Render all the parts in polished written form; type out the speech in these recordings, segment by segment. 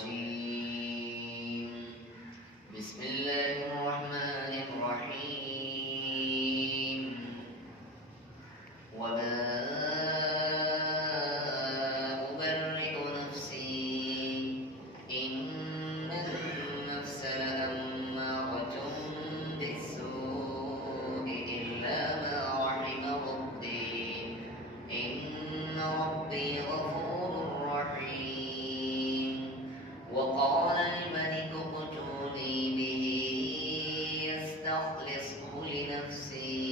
الرجيم بسم الله الرحمن الرحيم وما أبرئ نفسي إن النفس لأمارة بالسوء إلا ما رحم ربي إن ربي غفور رحيم وقال الملك ائتوني به يستخلصه لنفسي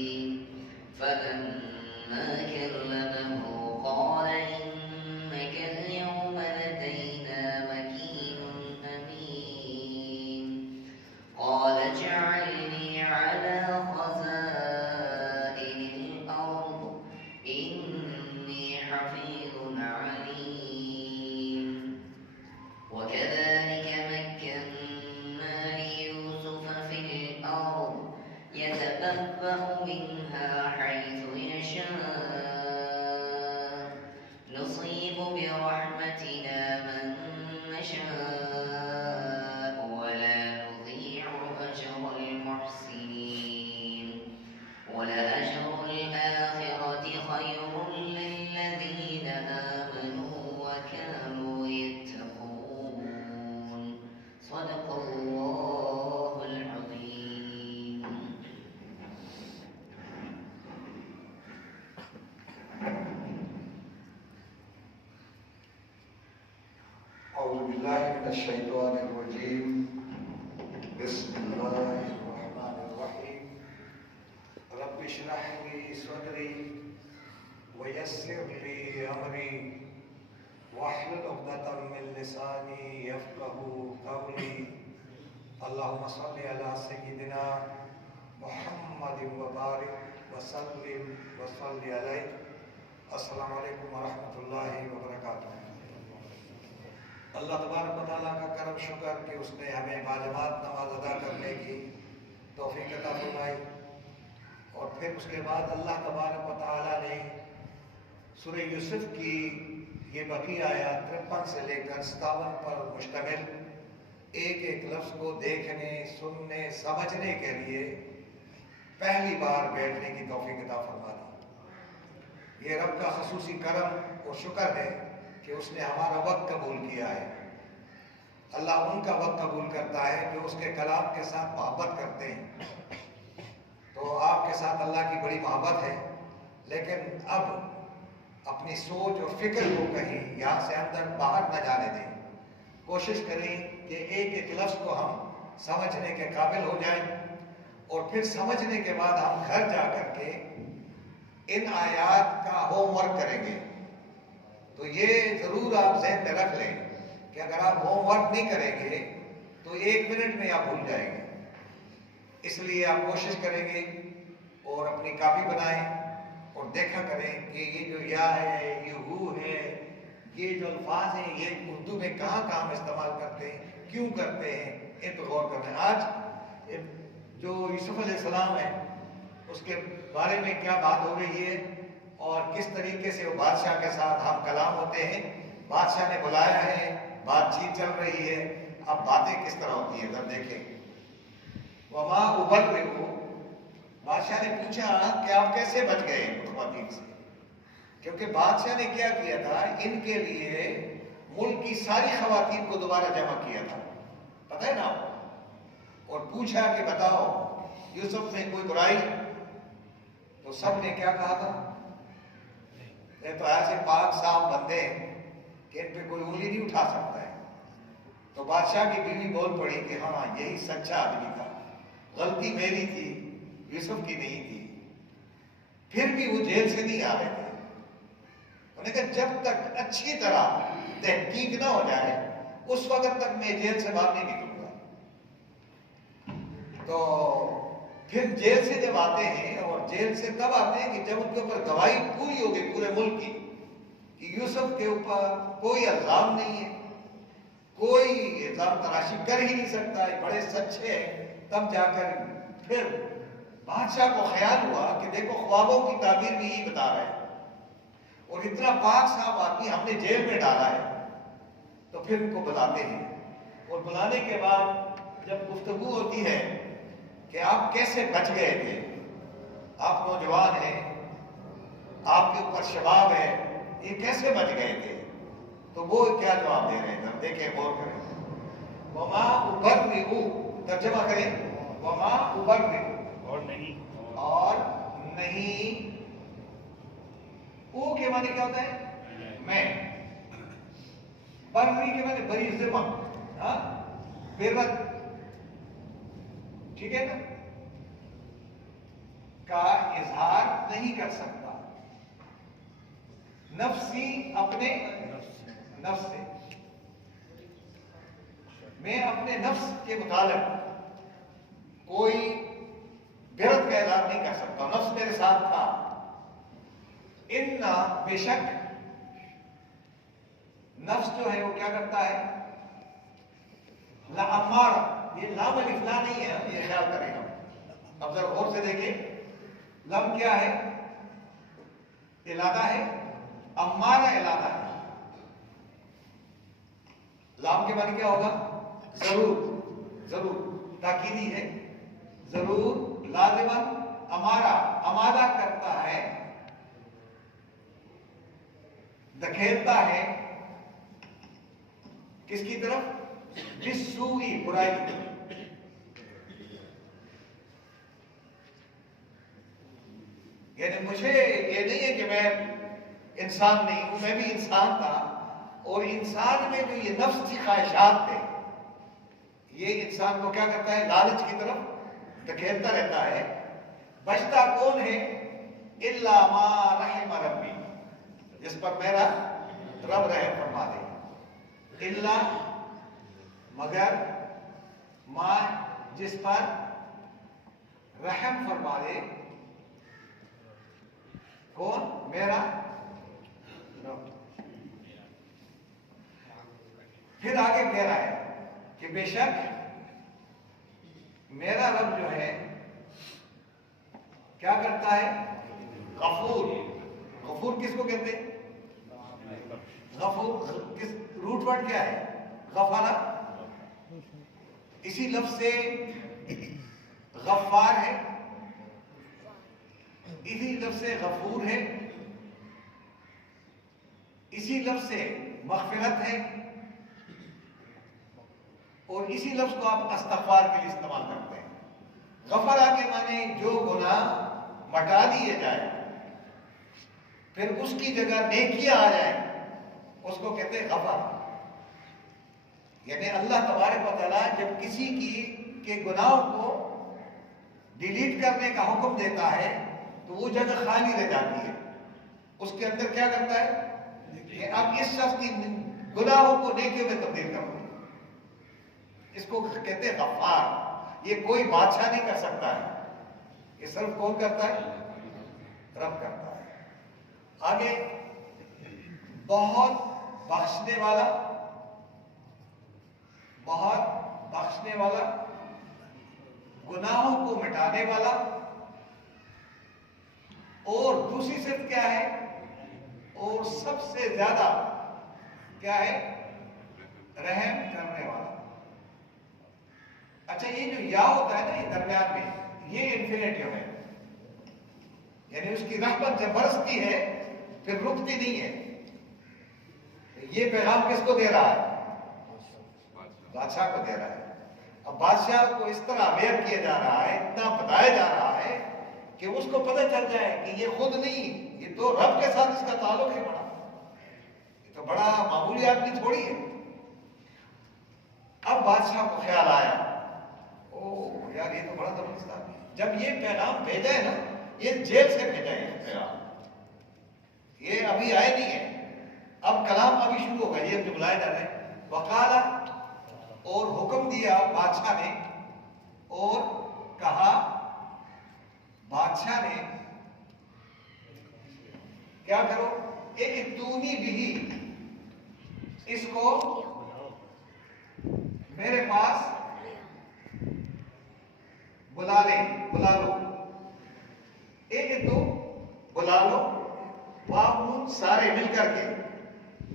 فلما كلمه قال إنك اليوم لدينا مكين أمين قال اجعلني على خزائن الأرض إني حفيظ عليم وكذلك مكنا ليوسف في الأرض يتبوأ منها حيث يشاء نصيب برحمتنا من نشاء ولا نضيع أجر المحسنين ولأجر الآخرة خير للذين آمنوا وكانوا يتقون صدق الله العظيم. أعوذ بالله من الشيطان الرجيم بسم الله الرحمن الرحيم رب اشرح لي صدري ويسر لي أمري واحلل عقدة من لساني يفقهوا قولي اللهم صل على سيدنا محمد وبارك وسلم وصل عليه. السلام علیکم ورحمۃ اللہ وبرکاتہ. اللہ تبارک و تعالیٰ کا کرم شکر کہ اس نے ہمیں باجماعت نماز ادا کرنے کی توفیق عطا فرمائی اور پھر اس کے بعد اللہ تبارک و تعالیٰ نے سورہ یوسف کی یہ بقیہ آیات 53 سے لے کر 57 پر مشتمل ایک ایک لفظ کو دیکھنے سننے سمجھنے کے لیے پہلی بار بیٹھنے کی توفیق عطا فرما دی. یہ رب کا خصوصی کرم اور شکر ہے کہ اس نے ہمارا وقت قبول کیا ہے. اللہ ان کا وقت قبول کرتا ہے جو اس کے کلام کے ساتھ محبت کرتے ہیں. تو آپ کے ساتھ اللہ کی بڑی محبت ہے، لیکن اب اپنی سوچ اور فکر کو کہیں یہاں سے اندر باہر نہ جانے دیں. کوشش کریں کہ ایک ایک لفظ کو ہم سمجھنے کے قابل ہو جائیں اور پھر سمجھنے کے بعد ہم گھر جا کر کے ان آیات کا ہوم ورک کریں گے. تو یہ ضرور آپ ذہن میں رکھ لیں کہ اگر آپ ہوم ورک نہیں کریں گے تو 1 منٹ میں آپ بھول جائیں گے. اس لیے آپ کوشش کریں گے اور اپنی کاپی بنائیں اور دیکھا کریں کہ یہ جو یا ہے، یہ ہو ہے، یہ جو الفاظ ہیں یہ اردو میں کہاں کہاں ہم استعمال کرتے ہیں، کیوں کرتے ہیں، ان پر غور کرنا ہے. آج جو یوسف علیہ السلام ہے اس کے بارے میں کیا بات ہو رہی ہے اور کس طریقے سے وہ بادشاہ کے ساتھ ہم کلام ہوتے ہیں. بادشاہ نے بلایا ہے، بات چیت چل رہی ہے، اب باتیں کس طرح ہوتی ہیں ذرا دیکھیں. وما ابرئ، بادشاہ نے پوچھا کہ آپ کیسے بچ گئے خواتین سے، کیونکہ بادشاہ نے کیا کیا تھا، ان کے لیے ملک کی ساری خواتین کو دوبارہ جمع کیا تھا، پتہ ہے نا آپ کو، اور پوچھا کہ بتاؤ یوسف میں کوئی برائی؟ تو سب نے کیا کہا تھا، یہ تو ایسے پاک صاف بندے ہیں کہ ان پہ کوئی انگلی نہیں اٹھا سکتا ہے. تو بادشاہ کی بیوی بول پڑی کہ ہاں یہی سچا آدمی تھا، غلطی میری تھی، یوسف کی نہیں تھی. پھر بھی وہ جیل سے نہیں آ رہے تھے. انہوں نے کہا جب تک اچھی طرح تحقیق نہ ہو جائے اس وقت تک میں جیل سے باہر نہیں نکلوں گا. تو پھر جیل سے جب آتے ہیں، اور جیل سے تب آتے ہیں کہ جب ان کے اوپر گواہی پوری ہوگی پورے ملک کی کہ یوسف کے اوپر کوئی الزام نہیں ہے، کوئی الزام تراشی کر ہی نہیں سکتا ہے، بڑے سچے ہیں. تب جا کر پھر بادشاہ کو خیال ہوا کہ دیکھو خوابوں کی تعبیر بھی یہی بتا رہا ہے اور اتنا پاک صاحب آدمی ہم نے جیل میں ڈالا ہے. تو پھر ان کو بتاتے ہیں اور بلانے کے بعد جب گفتگو ہوتی ہے کہ آپ کیسے بچ گئے تھے، آپ نوجوان ہیں، آپ کے اوپر شباب ہے، یہ کیسے بچ گئے تھے، تو وہ کیا جواب دے رہے ہیں؟ ذرا دیکھیں، غور کریں. وما ابرئ، ترجمہ کریں، وما ابرئ، اور نہیں، او کے معنی کیا ہوتا ہے؟ میں. بری کے معنی بری ذمہ، برت، ٹھیک ہے نا، کا اظہار نہیں کر سکتا نفسی، اپنے نفس سے. میں اپنے نفس کے متعلق کوئی بیرت کا اظہار نہیں کر سکتا، نفس میرے ساتھ تھا. انا، بے شک، نفس جو ہے وہ کیا کرتا ہے؟ لامارہ، یہ لام الف لا نہیں ہے، یہ خیال کریں ہم. اب ذرا غور سے دیکھیں، لم کیا ہے؟ ارادہ ہے، امارہ ارادہ ہے. لام کے معنی کیا ہوگا؟ ضرور، ضرور، تاکیدی ہے، ضرور، لازمن، امارہ، امادہ کرتا ہے، دکھیلتا ہے کس کی طرف؟ بالسوء، برائی کی طرف. یعنی مجھے یہ نہیں ہے کہ میں انسان نہیں ہوں، میں بھی انسان تھا، اور انسان میں جو یہ نفس کی خواہشات تھے، یہ انسان کو کیا کرتا ہے؟ لالچ کی طرف دھکیلتا رہتا ہے. بچتا کون ہے؟ الا ما رحم ربی، جس پر میرا رب رحم فرما دے. الا، مگر، ما، جس پر رحم فرما دے، کون؟ میرا رب. پھر آگے کہہ رہا ہے کہ بے شک میرا رب جو ہے کیا کرتا ہے؟ غفور. غفور کس کو کہتے ہیں؟ غفور کس روٹ ورڈ کیا ہے؟ غفارہ. اسی لفظ سے غفار ہے، اسی لفظ سے غفور ہے، اسی لفظ سے مغفرت ہے، اور اسی لفظ کو آپ استغفار کے لیے استعمال کرتے ہیں. غفرہ کے معنی جو گناہ مٹا دیے جائے، پھر اس کی جگہ نیکیاں آ جائیں، اس کو کہتے ہیں غفر. یعنی اللہ تبارک و تعالیٰ جب کسی کے گناہوں کو ڈیلیٹ کرنے کا حکم دیتا ہے تو وہ جگہ خالی رہ جاتی ہے. اس کے اندر کیا کرتا ہے کہ اب اس شخص کی گناہوں کو نیکیوں میں تبدیل کرو. اس کو کہتے ہیں غفار. یہ کوئی بادشاہ نہیں کر سکتا ہے، یہ صرف کون کرتا ہے؟ رب کرتا ہے. آگے، بہت بخشنے والا، بہت بخشنے والا، گناہوں کو مٹانے والا، اور دوسری صفت کیا ہے؟ اور سب سے زیادہ کیا ہے؟ رحم کرنے والا. اچھا، یہ جو یا ہوتا ہے نا یہ درمیان میں، یہ انفینیٹیو ہے، یعنی اس کی رحمت جب برستی ہے پھر رکتی نہیں ہے. یہ پیغام کس کو دے رہا ہے؟ بادشاہ کو دے رہا ہے. اب بادشاہ کو اس طرح اویئر کیا جا رہا ہے، اتنا بتایا جا رہا ہے کہ اس کو پتہ چل جائے کہ یہ خود نہیں، یہ تو رب کے ساتھ اس کا تعلق ہے بڑا. یہ تو بڑا معمولی آدمی تھوڑی ہے. اب بادشاہ کو خیال آیا، او یار یہ تو بڑا زبردست آدمی ہے. جب یہ پیغام بھیجا ہے نا، یہ جیل سے بھیجا ہے یہ پیغام، یہ ابھی آئے نہیں ہے، اب کلام ابھی شروع ہوگا. یہ جو بلائے جا رہے ہیں، وقالا، اور حکم دیا بادشاہ نے، اور کہا بادشاہ نے، کیا کرو؟ ائتونی بہ، اس کو میرے پاس بلا لو. ائتو، بلا لو، واؤ نون سارے مل کر کے،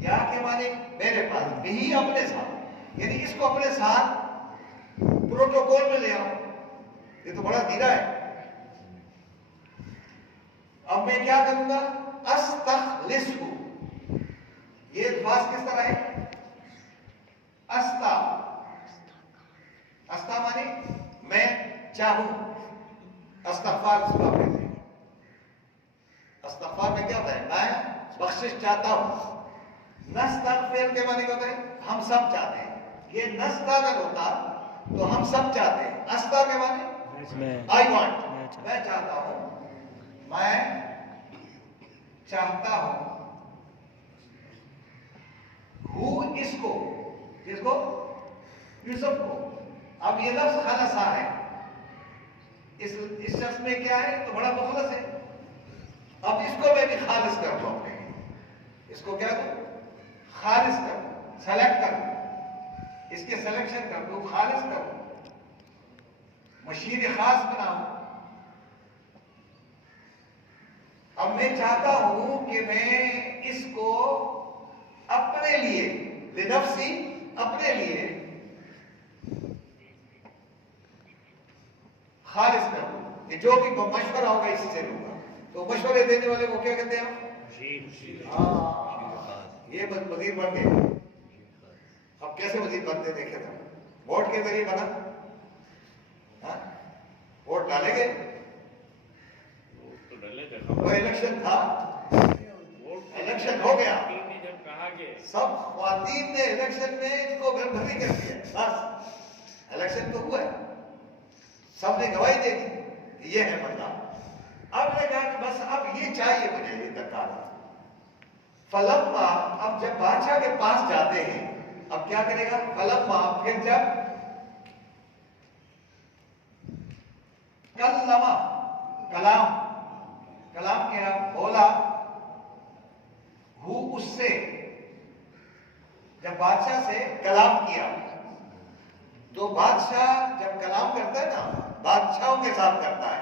یا کے معنی میرے پاس، بھی اپنے ساتھ، یعنی اس کو اپنے ساتھ پروٹوکول میں لے آؤ. یہ تو بڑا ہیرا ہے. اب میں کیا کروں گا؟ استخلصہ. یہ الفاظ کس طرح ہے؟ استا مانی میں چاہوں. استغفار اس کو آپ کہتے ہیں. استغفار میں کیا ہوتا ہے؟ میں بخشش چاہتا ہوں. نستغفر کے معنی ہوتا ہے ہم سب چاہتے ہیں. یہ نستا اگر ہوتا تو ہم سب چاہتے ہیں. استا کے معنی آئی وانٹ، میں چاہتا ہوں، میں چاہتا ہوں. اس کو، کس کو؟ یوسف کو. اب یہ لفظ خلصہ ہے. اس شخص میں کیا ہے؟ تو بڑا مخلص ہے. اب اس کو میں بھی خالص کر دوں اپنے. اس کو کیا دوں؟ خالص کر دوں، سلیکٹ کر دوں. اس کے سلیکشن کر دوں، خالص کر دوں، مشیر خاص بناؤں. اب میں چاہتا ہوں کہ میں اس کو اپنے لیے، لنفسی، اپنے لیے خالص کر دوں کہ جو بھی مشورہ ہوگا اسی سے لوں گا. تو مشورے دینے والے کو کیا کہتے ہیں؟ یہ وزیر بن گئے. اب کیسے وزیر بنتے دیکھے تھا؟ ووٹ کے ذریعے بنا. ووٹ ڈالے گئے، وہ الیکشن تھا، الیکشن ہو گیا. سب خواتین نے الیکشن میں اس کو گھر بھری کر دیا. بس الیکشن تو ہوا ہے، سب نے گواہی دے دی کہ یہ ہے بندہ. اب نے کہا کہ بس اب یہ چاہیے مجھے، یہ درکار. فلما، اب جب بادشاہ کے پاس جاتے ہیں اب کیا کرے گا؟ فلما، پھر جب کلمہ، کلام کیا بولا، اس سے، جب بادشاہ سے کلام کیا. تو بادشاہ جب کلام کرتا ہے نا، بادشاہوں کے ساتھ کرتا ہے.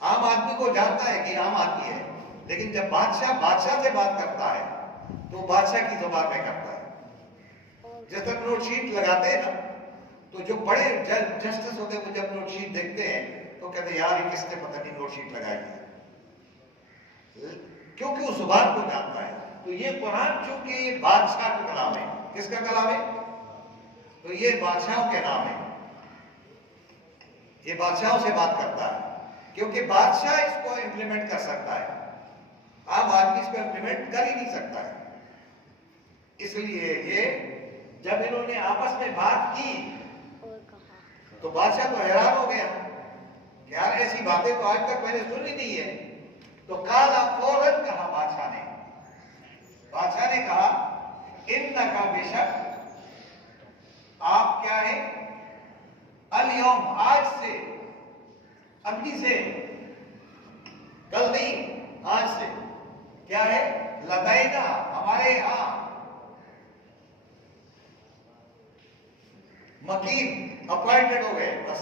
عام آدمی کو جانتا ہے کہ عام آدمی ہے، لیکن جب بادشاہ سے بات کرتا ہے تو بادشاہ کی زبان میں کرتا ہے. جس طرح نوٹ شیٹ لگاتے ہیں نا، تو جو بڑے جسٹس ہوتے ہیں وہ جب نوٹ شیٹ دیکھتے ہیں تو کہتے ہیں یار یہ کس نے پتہ نہیں نوٹ شیٹ لگائی ہے، کیونکہ وہ زبان کو جانتا ہے. تو یہ قرآن چونکہ یہ بادشاہ کا کلام ہے. کس کا کلام ہے؟ تو یہ بادشاہوں کے نام ہے. یہ بادشاہوں سے بات کرتا ہے کیونکہ بادشاہ اس کو امپلیمنٹ کر سکتا ہے، عام آدمی اس کو امپلیمنٹ کر ہی نہیں سکتا ہے. اس لیے یہ جب انہوں نے آپس میں بات کی تو بادشاہ تو حیران ہو گیا کہ یار ایسی باتیں تو آج تک میں نے سنی نہیں ہے. تو کالا، فوراً کہا بادشاہ نے کہا انکا، بے شک آپ کیا ہیں، الیوم، آج سے، ابھی سے، کل نہیں، آج سے کیا ہے، لدینا، ہمارے یہاں، مکین، اپوائنٹڈ ہو گئے. بس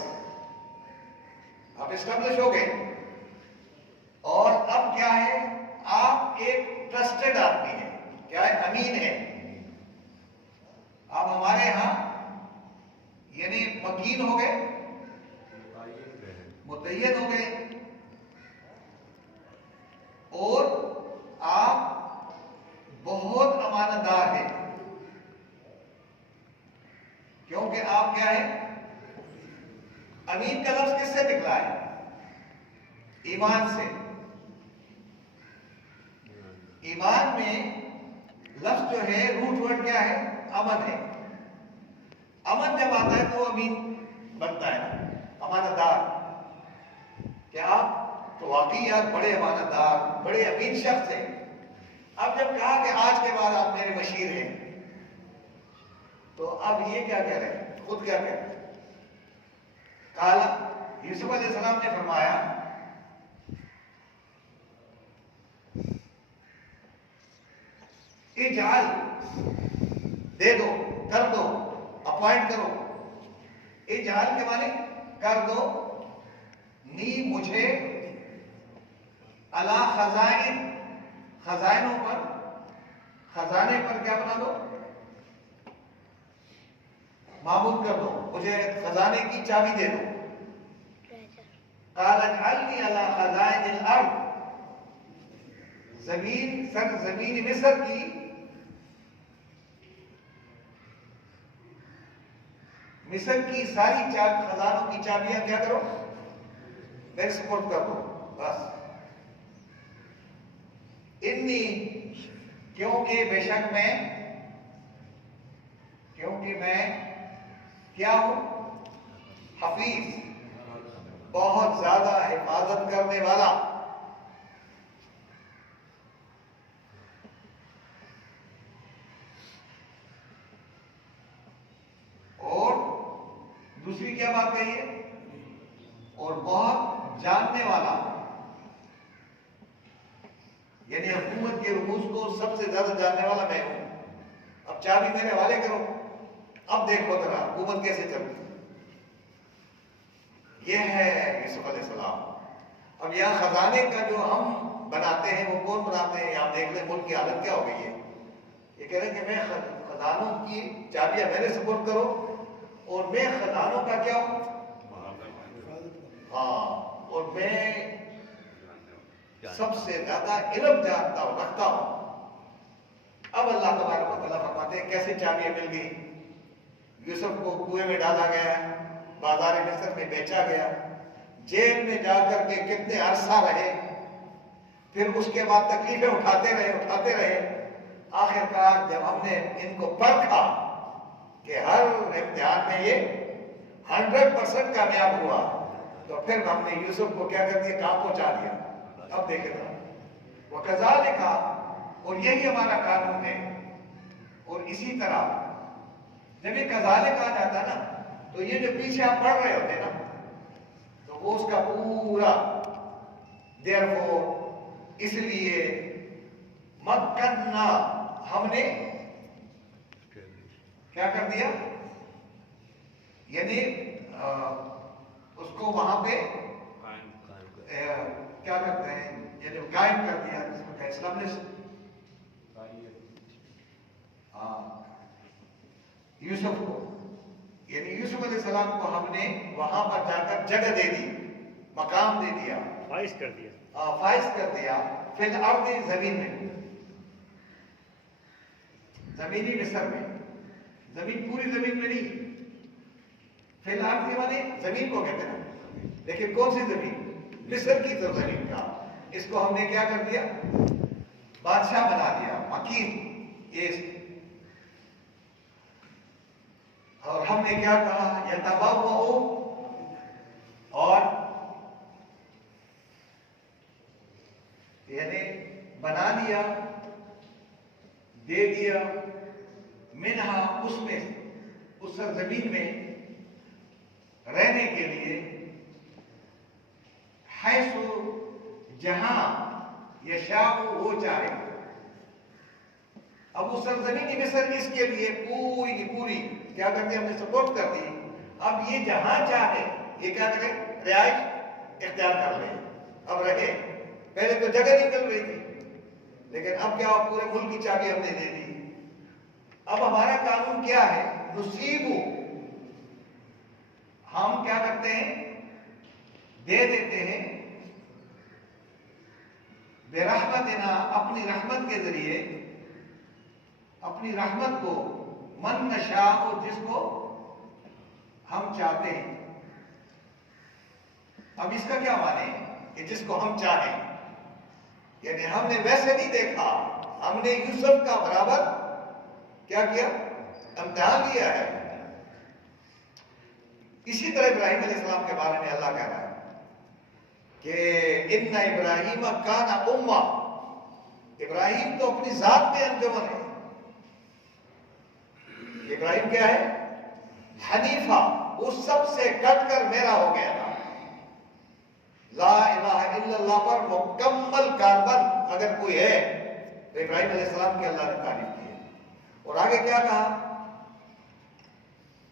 آپ اسٹیبلش ہو گئے. اور اب کیا ہے، آپ ایک ٹرسٹڈ آدمی ہیں. کیا ہے؟ امین ہے. آپ ہمارے ہاں یعنی مکین ہو گئے، متعین ہو گئے، اور آپ بہت امانت دار ہیں. کیونکہ آپ کیا ہے، امین کا لفظ کس سے نکلا ہے؟ ایمان سے. ایمان میں لفظ جو ہے، روٹ ورڈ کیا ہے؟ امن ہے. امن جب آتا ہے تو امین بنتا ہے، امانت دار. کہ آپ تو واقعی یار بڑے امانت دار، بڑے امین شخص ہیں. اب جب کہا کہ آج کے بعد آپ میرے مشیر ہیں، تو اب یہ کیا کہہ رہے ہیں، خود کیا کہہ رہے ہیں؟ کالا، یوسف علیہ السلام نے فرمایا اجعل، دے دو، کر دو، اپوائنٹ کرو. اجعل کے معنی کر دو، نی مجھے، علی خزائن، خزائنوں پر، خزانے پر کیا بنا دو، معبود کر دو، مجھے خزانے کی چابی دے دو. قال اجعلنی علی خزائن الارض، زمین مصر کی ساری خزانوں کی چابیاں کیا کرو، میرے سپورٹ کر دو. بس انی، کیونکہ بے شک میں کیا ہوں، حفیظ، بہت زیادہ حفاظت کرنے والا. اور دوسری کیا بات کہی ہے، اور بہت جاننے والا، یعنی حکومت کے رموز کو سب سے زیادہ جاننے والا میں ہوں. اب چابی میرے حوالے کرو، اب دیکھو ذرا حکومت کیسے چلتی. یہ ہے یوسف علیہ السلام. اب یہاں خزانے کا جو ہم بناتے ہیں وہ کون بناتے ہیں، آپ دیکھ لیں ملک کی حالت کیا ہو گئی ہے. یہ کہہ رہے ہیں کہ میں خزانوں کی چابیاں میرے سپورٹ کرو اور میں خزانوں کا کیا ہوں، ہاں، اور میں سب سے زیادہ علم جانتا ہوں، رکھتا ہوں. اب اللہ تبارک و تعالیٰ فرماتے ہیں کیسے چابیاں مل گئی. یوسف کو کنویں میں ڈالا گیا، بازار مصر میں بیچا گیا، جیل میں جا کر کے کتنے عرصہ رہے، پھر اس کے بعد تکلیفیں اٹھاتے رہے. آخر کار جب ہم نے ان کو پرکھا کہ ہر امتحان میں یہ 100% کامیاب ہوا، تو پھر ہم نے یوسف کو کیا کر دیا، کہاں پہنچا دیا. اب دیکھیں ذرا، وَكَذَلِكَ، اور یہی ہمارا قانون ہے. اور اسی طرح جب یہ کذالک آ جاتا نا، تو یہ جو پیچھے آپ پڑھ رہے ہوتے نا، تو وہ اس کا پورا therefore، اس لیے مکننا، ہم نے کیا کر دیا، یعنی اس کو وہاں پہ کیا کرتے ہیں، یعنی قائم کر دیا، جس کو اسلام نے یوسف کو، یعنی یوسف علیہ السلام کو ہم نے وہاں پر جا کر جگہ دے دی، مقام دے دیا، فائز کر دیا. فی الارض، زمین میں، زمینی مصر میں، زمین پوری زمین میں نہیں. فی الارض مانے زمین کو کہتے ہیں، لیکن کون سی زمین، مصر کی تو زمین کا. اس کو ہم نے کیا کر دیا، بادشاہ بنا دیا، مکین. یہ اور ہم نے کیا کہا، یتبوؤ، اور یعنی بنا دیا، دے دیا، منہا، اس میں، اس سرزمین میں رہنے کے لیے، حیث، جہاں، یشاء، وہ چاہے. اب وہ سرزمینی مصر اس کے لیے پوری کی پوری کیا کرتے، ہم نے سپورٹ کر دی. اب یہ جہاں چاہے یہ کیا کرے، رہائش اختیار کر لیں. اب رہے، پہلے تو جگہ نہیں مل رہی تھی، لیکن اب کیا، پورے ملک کی چابی ہم نے دے دی. اب ہمارا قانون کیا ہے، نصیبو، ہم کیا کرتے ہیں، دے دیتے ہیں، برحمتنا، اپنی رحمت کے ذریعے، اپنی رحمت کو، من نشاء، جس کو ہم چاہتے ہیں. اب اس کا کیا معنی ہے کہ جس کو ہم چاہیں، یعنی ہم نے ویسے نہیں دیکھا، ہم نے یوسف کا برابر کیا کیا، امتحان لیا ہے. اسی طرح ابراہیم علیہ السلام کے بارے میں اللہ کہہ رہا ہے کہ ان ابراہیم کان امہ، ابراہیم تو اپنی ذات میں انجمن ہے. ابراہیم کیا ہے، حنیفہ، اس سب سے کٹ کر میرا ہو گیا تھا. لا الہ الا اللہ پر مکمل کاربن اگر کوئی ہے تو ابراہیم علیہ السلام کی اللہ نے تعریف کی ہے. اور آگے کیا کہا،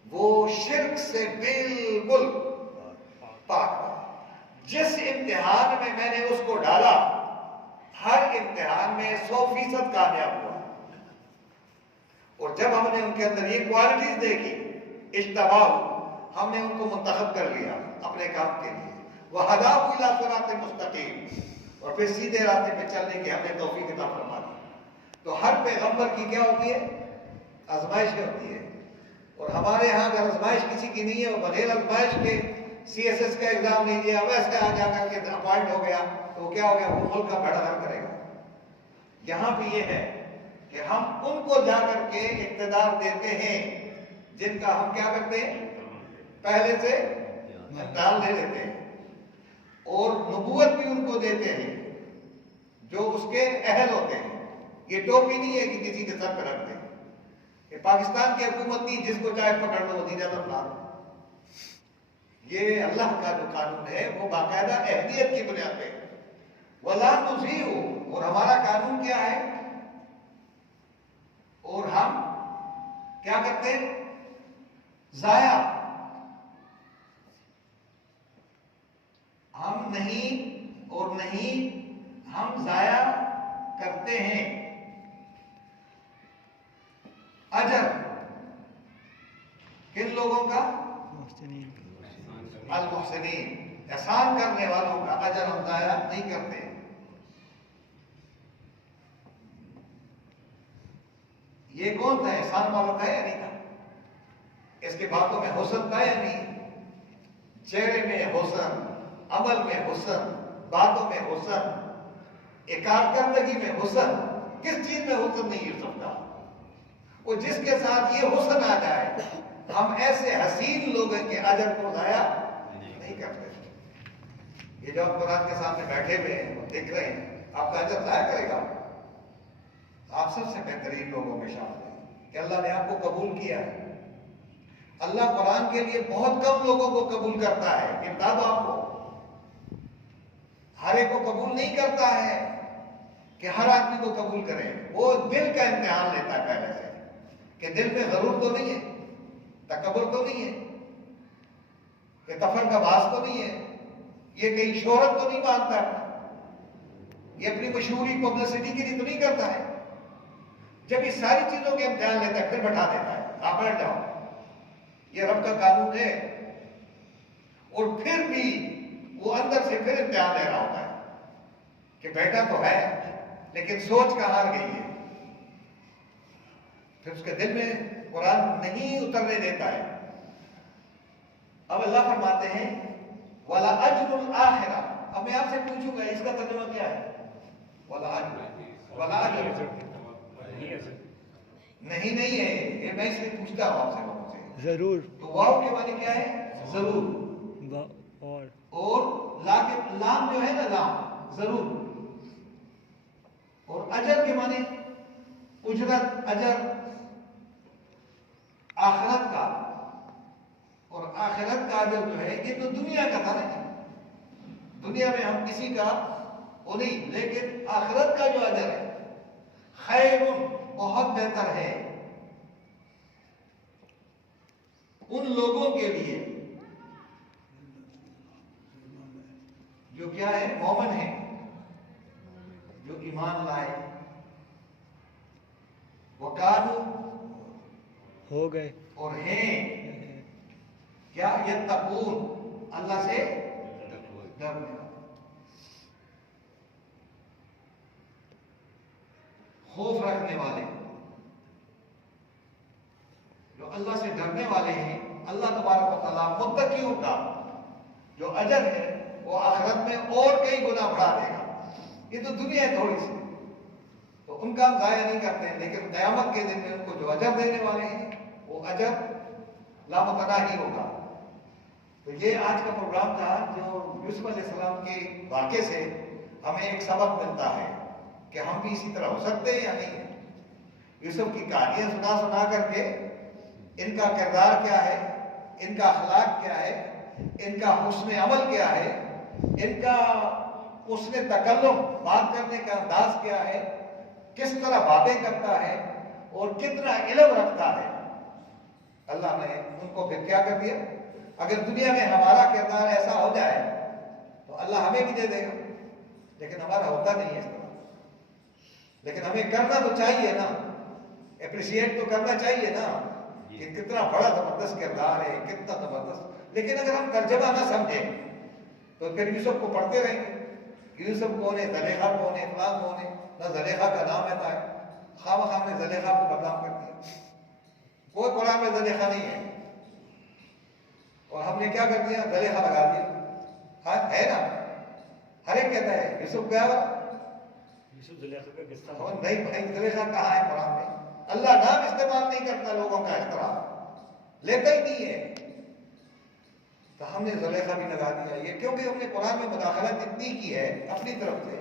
وہ شرک سے بالکل پاک رہا. جس امتحان میں میں نے اس کو ڈالا، ہر امتحان میں 100% کامیاب ہوا. اور جب ہم نے ان کے اندر یہ کوالٹیز دیکھی اجتباہ، ہم نے ان کو منتخب کر لیا اپنے کام کے لیے، وہداہ الی صراط مستقیم، اور پھر سیدھے راستے پہ چلنے کی ہمیں توفیق عطا فرما دی۔ تو ہر پیغمبر کی کیا ہوتی ہے؟ آزمائش ہوتی ہے، اور ہمارے ہاں اگر آزمائش کسی کی نہیں ہے، وہ بغیر آزمائش کے CSS کا ایگزام نہیں دیا، ویسے آ جا کر کے اپوائنٹ ہو گیا، تو وہ کیا ہو گیا؟ وہ ملک کا بیڑا غرق کرے گا۔ یہاں پہ یہ ہے کہ ہم ان کو جا کر کے اقتدار دیتے ہیں جن کا ہم کیا کرتے ہیں؟ پہلے سے امتحان لے لیتے ہیں، اور نبوت بھی ان کو دیتے ہیں جو اس کے اہل ہوتے ہیں۔ یہ ٹوپی نہیں ہے کہ کسی کے سر پہ رکھ دیں، کہ پاکستان کی حکومت نہیں جس کو چاہے پکڑ لو وزیر اعظم بنا۔ یہ اللہ کا جو قانون ہے وہ باقاعدہ اہلیت کی بنیاد پہ، وَلَا نُزِيعُ، اور ہمارا قانون کیا ہے؟ اور ہم کیا کرتے ہیں؟ ضائع ہم نہیں، اور نہیں ہم ضائع کرتے ہیں اجر کن لوگوں کا؟ المحسنین، احسان کرنے والوں کا اجر ہم ضائع نہیں کرتے۔ یہ کون تھا؟ احسان والا تھا یا نہیں تھا؟ اس کے باتوں میں حسن تھا یا نہیں؟ چہرے میں حسن، عمل میں حسن، باتوں میں حسن، کارکردگی میں حسن، کس چیز میں حسن نہیں ہو سکتا؟ وہ جس کے ساتھ یہ حسن آ جائے، ہم ایسے حسین لوگوں کے اجر کو ضائع نہیں کرتے۔ یہ جو آپ قرآن کے سامنے بیٹھے ہوئے ہیں، وہ دیکھ رہے ہیں، آپ کا اجر ضائع کرے گا؟ آپ سب سے بہترین لوگوں میں شامل ہیں کہ اللہ نے آپ کو قبول کیا ہے۔ اللہ قرآن کے لیے بہت کم لوگوں کو قبول کرتا ہے، کتاب آپ کو ہر ایک کو قبول نہیں کرتا ہے کہ ہر آدمی کو قبول کرے۔ وہ دل کا امتحان لیتا ہے پہلے سے کہ دل میں غرور تو نہیں ہے، تکبر تو نہیں ہے، کہ تفر کا باس تو نہیں ہے، یہ کہیں شہرت تو نہیں مانگتا اپنا، یہ اپنی مشہوری پبلسٹی کے لیے تو نہیں کرتا ہے۔ جب یہ ساری چیزوں کے امتحان لیتا ہے پھر بٹھا دیتا ہے، آپ بیٹھ جاؤ، یہ رب کا قانون ہے۔ اور پھر بھی وہ اندر سے پھر امتحان لے رہا ہوتا ہے کہ بیٹا تو ہے لیکن سوچ کا ہار گئی ہے، پھر اس کے دل میں قرآن نہیں اترنے دیتا ہے۔ اب اللہ فرماتے ہیں وَلَا أَجْرُ الْآخِرَةِ، اب میں آپ سے پوچھوں گا اس کا ترجمہ کیا ہے؟ وَلَا أَجْرُ نہیں ہے، یہ میں اس لیے پوچھتا ہوں آپ سے لوگوں سے، ضرور، تو واو کے معنی کیا ہے؟ ضرور، اور لام جو ہے نا، لام ضرور، اور اجر کے معنی اجرت، اجر آخرت کا، اور آخرت کا اجر جو ہے یہ تو دنیا کا تھا نا، دنیا میں ہم کسی کا وہ نہیں، لیکن آخرت کا جو اجر ہے خیر، بہت بہتر ہے ان لوگوں کے لیے جو کیا ہے؟ مومن ہے، جو ایمان لائے، وَقَالُوا ہو گئے، اور ہیں کیا؟ یتقون، اللہ سے ڈرنے، خوف رکھنے والے، جو اللہ سے ڈرنے والے ہیں۔ اللہ تبارک و تعالیٰ متقیوں کا جو اجر ہے وہ آخرت میں اور کئی گنا بڑھا دے گا۔ یہ تو دنیا ہے تھوڑی سی، تو ان کا ہم ضائع نہیں کرتے ہیں، لیکن قیامت کے دن میں ان کو جو اجر دینے والے ہیں وہ اجر لامتناہی ہوگا۔ تو یہ آج کا پروگرام تھا، جو یوسف علیہ السلام کے واقعے سے ہمیں ایک سبق ملتا ہے کہ ہم بھی اسی طرح ہو سکتے ہیں یا نہیں۔ یوسف کی کہانیاں سنا سنا کر کے ان کا کردار کیا ہے، ان کا اخلاق کیا ہے، ان کا حسن عمل کیا ہے، ان کا حسن تکلم، بات کرنے کا انداز کیا ہے، کس طرح باتیں کرتا ہے اور کتنا علم رکھتا ہے، اللہ نے ان کو پھر کیا کر دیا۔ اگر دنیا میں ہمارا کردار ایسا ہو جائے تو اللہ ہمیں بھی دے دے گا، لیکن ہمارا ہوتا نہیں ہے اس طرح۔ لیکن ہمیں کرنا تو چاہیے نا، اپریشیٹ تو کرنا چاہیے نا کہ کتنا بڑا زبردست کردار ہے، کتنا زبردست. لیکن اگر ہم ترجمہ نہ سمجھیں تو پھر یوسف کو پڑھتے رہیں گے. یوسف کون ہے، زلیخا کون ہے، فلاں کون ہے، نہ زلیخا کا نام آتا ہے. خواہ نے زلیخا کو بدنام کر دیا. کوئی قرآن میں زلیخا نہیں ہے، اور ہم نے کیا کر دیا، زلیخا لگا دیا. ہاں ہے نا، ہر ایک کہتا ہے یوسف کیا یوسف زلیخا کا قصہ نہیں بھائی، زلیخا کہاں ہے قرآن میں؟ اللہ نام استعمال نہیں کرتا لوگوں کا اس طرح، لیتا ہی نہیں ہے. تو ہم نے زلیخا بھی لگا دیا. یہ کیونکہ ہم نے قرآن میں مداخلت اتنی کی ہے اپنی طرف سے،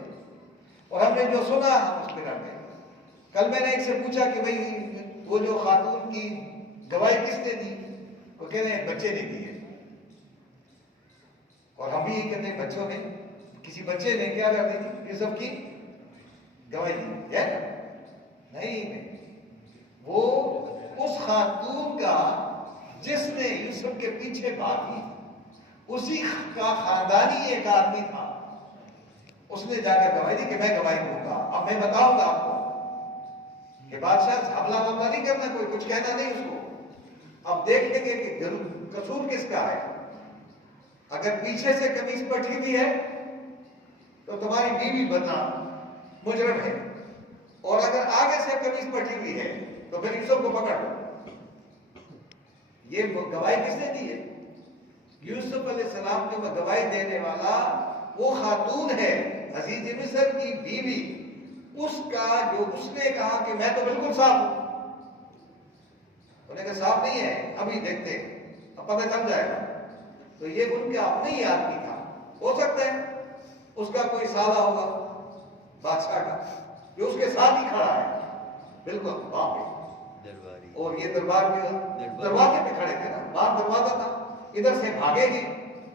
اور ہم نے جو سنا ہم اس پہ رہ گئے. کل میں نے ایک سے پوچھا کہ بھئی وہ جو خاتون کی گواہی کس نے دی؟ وہ کہہ رہے ہیں بچے نے دی ہے. اور ہم بھی یہ کہتے ہیں بچوں نے، کسی بچے نے کیا کر دی یوسف کی گواہی دی ہے؟ نہیں، وہ اس خاتون کا جس نے یوسف کے پیچھے بھاگی، اسی کا خاندانی ایک آدمی تھا. اس نے جا کر گواہی دی کہ میں گواہی دوں گا. اب میں بتاؤں گا آپ کو کہ بادشاہ حملہ وملہ نہیں کرنا، کوئی کچھ کہنا نہیں اس کو. اب دیکھ لیں گے کہ قصور کس کا ہے. اگر پیچھے سے قمیص پٹی ہوئی ہے تو تمہاری بیوی بننا مجرم ہے، اور اگر آگے سے قمیص پٹی ہوئی ہے تو پھر یوسف کو پکڑ لو. یہ گواہی کس نے دی ہے؟ یوسف علیہ السلام کو گواہی دینے والا وہ خاتون ہے، عزیز مصر کی بیوی. اس کا جو اس نے کہا کہ میں تو بالکل صاف ہوں، انہوں نے کہا صاف نہیں ہے، ابھی دیکھتے اب پتہ چل جائے گا. تو یہ ان کا اپنا ہی آدمی تھا. ہو سکتا ہے اس کا کوئی سالہ ہوگا بادشاہ کا، جو اس کے ساتھ ہی کھڑا ہے بالکل وہاں پہ. اور یہ دربار کے دروازے پہ کھڑے تھے نا، باہر دروازہ تھا، ادھر سے بھاگے گی.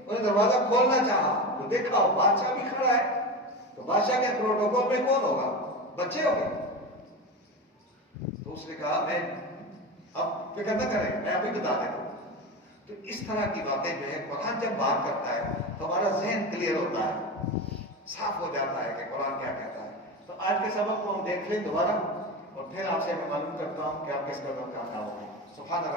انہیں دروازہ کھولنا چاہا تو دیکھا بادشاہ بھی کھڑا ہے. تو بادشاہ کے پروٹوکول میں کون ہوگا؟ بچے ہو گئے. تو اس نے کہا میں اب فکر نہ کریں، میں ابھی بتا دیتا ہوں. تو اس طرح کی باتیں جو ہے قرآن جب بات کرتا ہے تو ہمارا ذہن کلیئر ہوتا ہے، صاف ہو جاتا ہے کہ قرآن کیا کہتا ہے. تو آج کے سبق کو ہم دیکھ لیں دوبارہ، اور پھر آپ سے میں معلوم کرتا ہوں کہ آپ کس قدر کا کام ہوگا. سبحان اللہ.